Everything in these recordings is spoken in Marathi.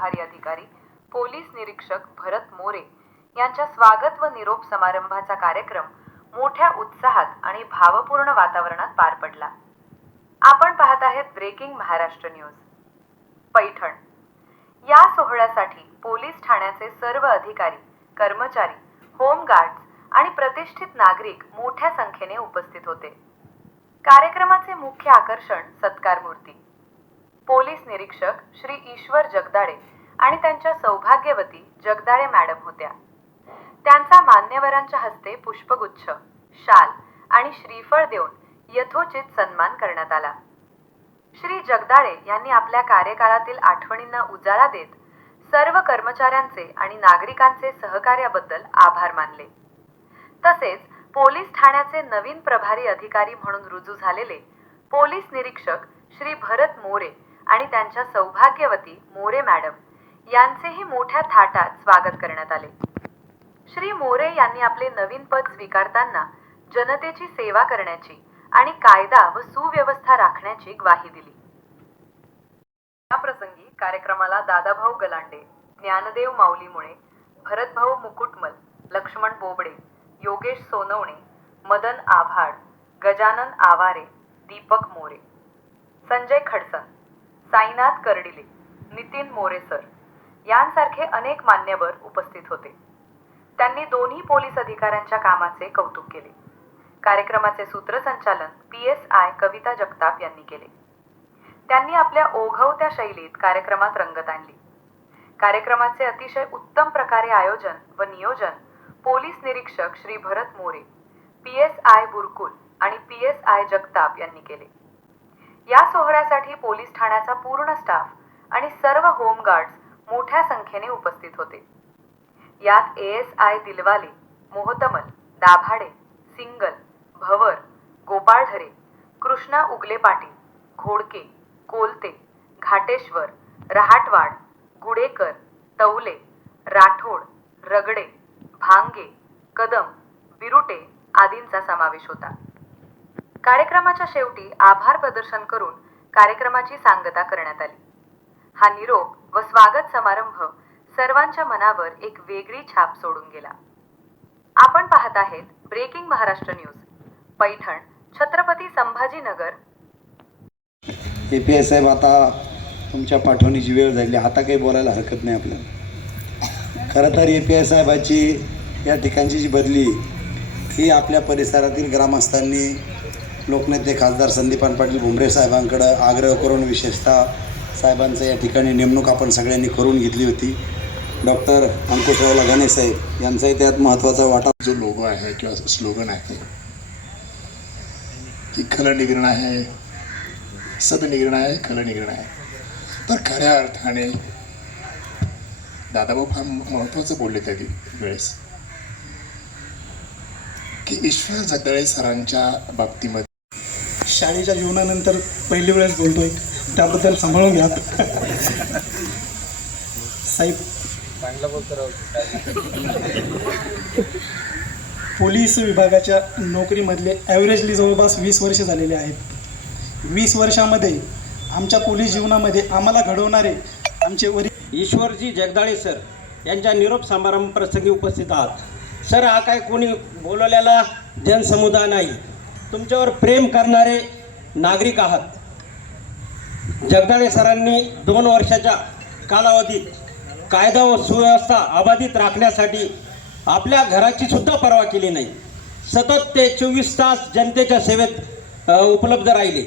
प्रभारी अधिकारी पोलीस निरीक्षक भरत मोरे यांच्या स्वागत व निरोप समारंभाचा कार्यक्रम मोठ्या उत्साहात आणि भावपूर्ण वातावरणात पार पडला। आपण पाहत आहेत ब्रेकिंग महाराष्ट्र न्यूज। पैठण या सोहळ्यासाठी पोलीस ठाण्याचे सर्व अधिकारी, कर्मचारी, होमगार्ड्स आणि प्रतिष्ठित नागरिक मोठ्या संख्येने उपस्थित होते। कार्यक्रमाचे मुख्य आकर्षण सत्कार मूर्ती पोलीस निरीक्षक श्री ईश्वर जगदाळे आणि त्यांच्या सौभाग्यवती जगदाळे मॅडम होत्या। त्यांचा मान्यवरांच्या हस्ते पुष्पगुच्छ, शाल आणि श्रीफळ देऊन यथोचित सन्मान करण्यात आला। श्री जगदाळे यांनी आपल्या कार्यकाळातील आठवणींना उजाळा देत सर्व कर्मचाऱ्यांचे आणि नागरिकांचे सहकार्याबद्दल आभार मानले। तसेच पोलीस ठाण्याचे नवीन प्रभारी अधिकारी म्हणून रुजू झालेले पोलीस निरीक्षक श्री भरत मोरे आणि त्यांच्या सौभाग्यवती मोरे मॅडम यांचेही मोठ्या थाटात स्वागत करण्यात आले। श्री मोरे यांनी आपले नवीन पद स्वीकारताना जनतेची सेवा करण्याची आणि कायदा व सुव्यवस्था राखण्याची ग्वाही दिली। या प्रसंगी कार्यक्रमाला दादाभाऊ गलांडे, ज्ञानदेव माऊली मुळे, भरतभाऊ मुकुटमल, लक्ष्मण बोबडे, योगेश सोनवणे, मदन आभाड, गजानन आवारे, दीपक मोरे, संजय खडसन, साईनाथ कर्डिले, नितीन मोरेसर यांसारखे अनेक मान्यवर उपस्थित होते। त्यांनी दोन्ही पोलीस अधिकाऱ्यांच्या कामाचे कौतुक केले। कार्यक्रमाचे सूत्रसंचालन PSI कविता जगताप यांनी केले। त्यांनी आपल्या ओघवत्या शैलीत कार्यक्रमात रंगत आणली। कार्यक्रमाचे अतिशय उत्तम प्रकारे आयोजन व नियोजन पोलीस निरीक्षक श्री भरत मोरे, PSI बुरकुल आणि PSI जगताप यांनी केले। या सोहळ्यासाठी पोलीस ठाण्याचा पूर्ण स्टाफ आणि सर्व होमगार्ड्स मोठ्या संख्येने उपस्थित होते। यात ASI दिलवाले, मोहतमल, दाभाडे, सिंगल, भवर, गोपाळधरे, कृष्णा उगले पाटील, घोडके, कोलते, घाटेश्वर, रहाटवाड, गुडेकर, तवले, राठोड, रगडे, भांगे, कदम, बिरुटे आदींचा समावेश होता। कार्यक्रमाच्या शेवटी आभार प्रदर्शन करून कार्यक्रमाची सांगता करण्यात आली। हा निरोप व स्वागत समारंभ सर्वांच्या मनावर एक वेगळी छाप सोडून गेला। आपण पाहत आहेत breaking Maharashtra news, Paithan, Chhatrapati Sambhajinagar. API साहेब, आता तुमच्या पाठवणीची वेळ झाली, आता काही बोलायला हरकत नाही आपल्याला। खरं तर API साहेबाची या ठिकाणची जी बदली ही आपल्या परिसरातील ग्रामस्थांनी लोकनेते खासदार संदीपान पाटील भुमरे साहेबांकडे आग्रह करून विशेषतः साहेबांचं या ठिकाणी नेमणूक आपण सगळ्यांनी करून घेतली होती। डॉक्टर अंकुशराव लगाने साहेब यांचाही त्यात महत्त्वाचा वाटा। जो लोगो आहे किंवा स्लोगन आहे की खल निग्रण आहे, सद निग्रण आहे, खल निग्रण आहे, तर खऱ्या अर्थाने दादाभाऊ फार महत्त्वाचं बोलले त्या वेळेस की ईश्वर जगदाळे सरांच्या बाबतीमध्ये शाळेच्या जीवनानंतर पहिली वेळेस बोलतोय, त्याबद्दल सांभाळून घ्या साहेब। पोलीस विभागाच्या नोकरीमधले ॲव्हरेजली जवळपास 20 वर्ष झालेले आहेत। 20 वर्षामध्ये आमच्या पोलीस जीवनामध्ये आम्हाला घडवणारे आमचे वरील ईश्वरजी जगदाळे सर यांच्या निरोप समारंभ प्रसंगी उपस्थित आहात। सर, हा काय कोणी बोलवलेला जनसमुदाय नाही, तुमच्यावर प्रेम करणारे नागरिक आहात। जगदाळे सरांनी 2 वर्षाच्या कालावधीत कायदा व सुव्यवस्था अबाधित राखण्यासाठी आपल्या घराची सुद्धा पर्वा केली नाही। सतत ते 24 तास जनतेच्या सेवेत उपलब्ध राहिले।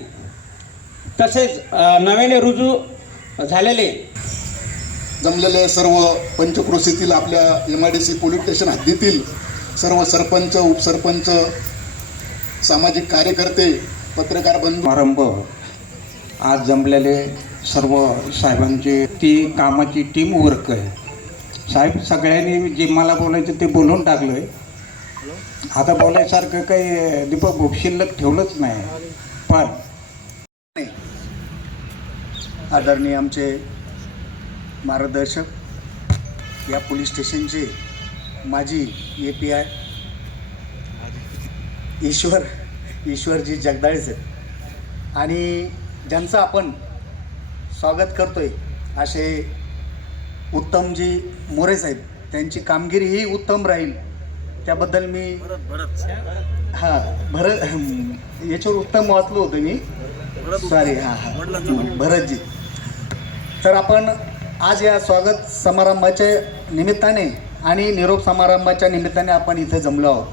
तसेच नव्याने रुजू झालेले जमलेले सर्व पंचक्रोशीतील आपल्या MIDC पोलीस स्टेशन हद्दीतील सर्व सरपंच, उपसरपंच, सामाजिक कार्यकर्ते, पत्रकार बंधू, समारंभ आज जमलेले सर्व साहेबांची ती कामाची टीम वर्क आहे। साहेब, सगळ्यांनी जे मला बोलायचं ते बोलून टाकलं आहे। आता बोलायसारखं काही दीपक भाऊ शिल्लक ठेवलंच नाही। पण आदरणीय आमचे मार्गदर्शक, या पोलीस स्टेशनचे माजी API ईश्वरजी जगदाळे सर आणि ज्यांचं आपण स्वागत करतोय असे उत्तमजी मोरे साहेब, त्यांची कामगिरी ही उत्तम राहील त्याबद्दल मी भरत याच्यावर उत्तम वाचलो होतं मी, सॉरी भरतजी. तर आपण आज या स्वागत समारंभाच्या निमित्ताने आणि निरोप समारंभाच्या निमित्ताने आपण इथे जमलो आहोत.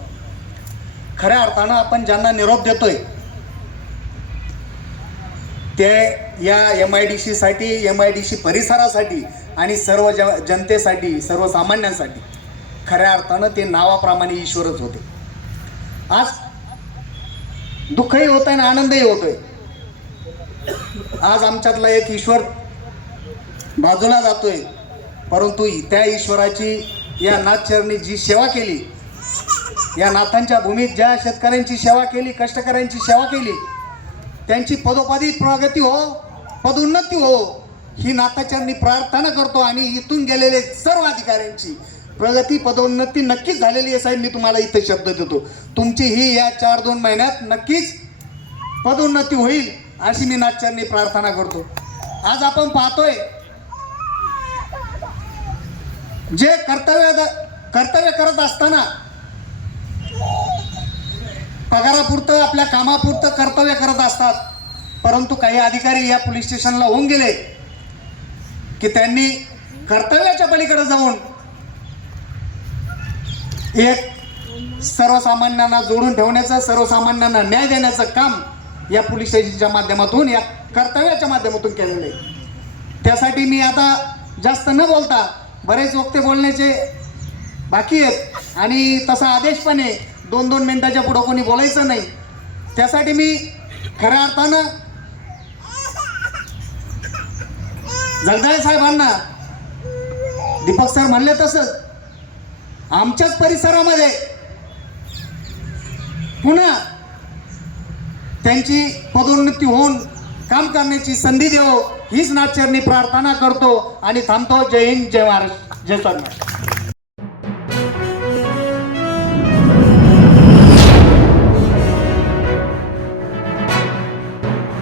खऱ्या अर्थानं आपण ज्यांना निरोप देतोय ते या MIDC साठी, MIDC परिसरासाठी आणि सर्व जनतेसाठी, सर्वसामान्यांसाठी खऱ्या अर्थानं ते नावाप्रमाणे ईश्वरच होते. आज दुःखही होत आहे आणि आनंदही होतोय. आज आमच्यातला एक ईश्वर बाजूला जातोय, परंतु त्या ईश्वराची या नाथचरणी जी सेवा केली, या नाथांच्या भूमीत ज्या शेतकऱ्यांची सेवा केली, कष्टकऱ्यांची सेवा केली, त्यांची पदोपदी प्रगती हो, पदोन्नती हो, ही नाथचरणी प्रार्थना करतो. आणि इथून गेलेले सर्व अधिकाऱ्यांची प्रगती, पदोन्नती नक्कीच झालेली आहे. साहेब, मी तुम्हाला इथे शब्द देतो, तुमची ही या 4-2 महिन्यात नक्कीच पदोन्नती होईल अशी मी नाथचरणी प्रार्थना करतो. आज आपण पाहतोय जे कर्तव्य करत असताना पगारापुरतं, आपल्या कामापुरतं कर्तव्य करत असतात, परंतु काही अधिकारी या पोलीस स्टेशनला होऊन गेले की त्यांनी कर्तव्याच्या पलीकडे जाऊन एक सर्वसामान्यांना जोडून ठेवण्याचं, सर्वसामान्यांना न्याय देण्याचं काम या पोलीस स्टेशनच्या माध्यमातून, या कर्तव्याच्या माध्यमातून केलेलं आहे. त्यासाठी मी आता जास्त न बोलता, बरेच वक्ते बोलण्याचे बाकी आहेत आणि तसा आदेश पण आहे 2-2 मिनिटाच्या पुढं कोणी बोलायचं नाही. त्यासाठी मी खऱ्या अर्थानं जगदाळे साहेबांना, दीपक सर म्हणले तसंच आमच्याच परिसरामध्ये पुन्हा त्यांची पदोन्नती होऊन काम करण्याची संधी देवो हीच नाथचरणी प्रार्थना करतो आणि थांबतो. जय हिंद, जय महाराष्ट्र, जय स्वामी.